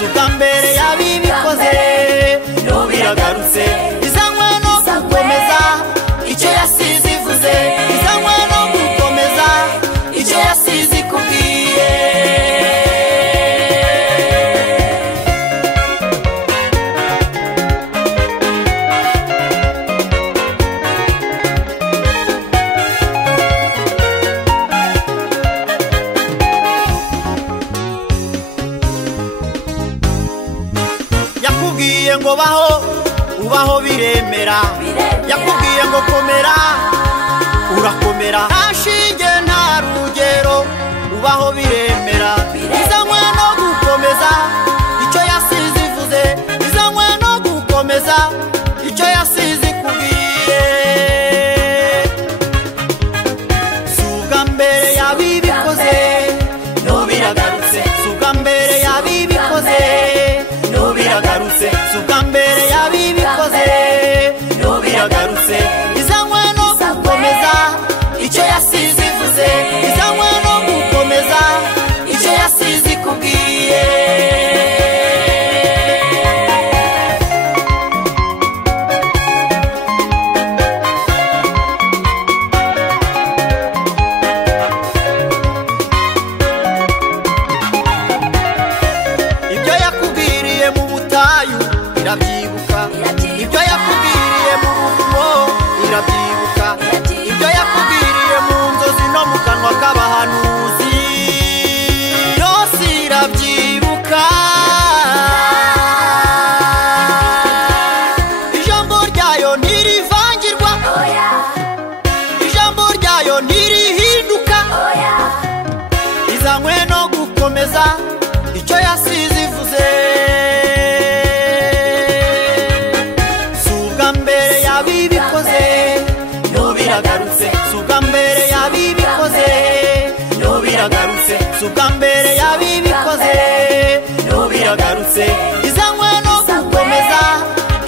suga mbere yabibikoze nubiragarutse izanywe no gukomeza icyo yasize ivuze izanywe no gukomeza icyo yasize ikubwiye yakubwiye ngo baho ubaho biremera yakubwiye ngo komera urakomera ashinge nta rugero ubaho biremera izanywe no gukomeza icyo yasize ivuze izanywe no gukomeza icyo yasize ikubwiye suga mbere yabibikoze nubiragarutse suga mbere yabibikoze nubiragarutse suga mbere yabibikoze nubiragarutse izanywe no gukomeza icyo yasize ivuze izanywe no gukomeza icyo yasize ikubwiye ibyo yakubwiriye mu butayu irabyibuka ibyo yakubwiriye mu buvumo irabyibuka ibyo yakubwiriye mu nzozi no mu kanwa k'abahanuzi yose irabyibuka ijambo ryayo ntirivangirwa ijambo ryayo ntirihinduka izanywe no gukomeza icyo yasize ivuze suga mbere yabibikoze nubiragarutse suga mbere yabibikoze nubiragarutse suga mbere yabibikoze nubiragarutse izanywe no gukomeza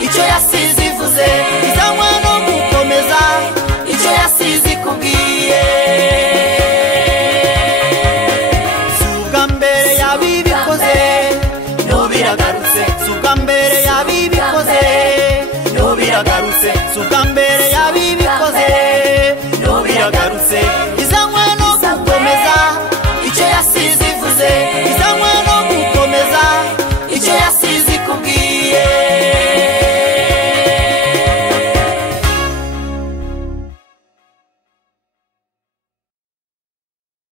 icyo yasize ivuze izanywe no gukomeza icyo yasize ikubwiye suga mbere yabibikoze nubiragarutse suga mbere yabibikoze nubiragarutse suga mbere yabibikoze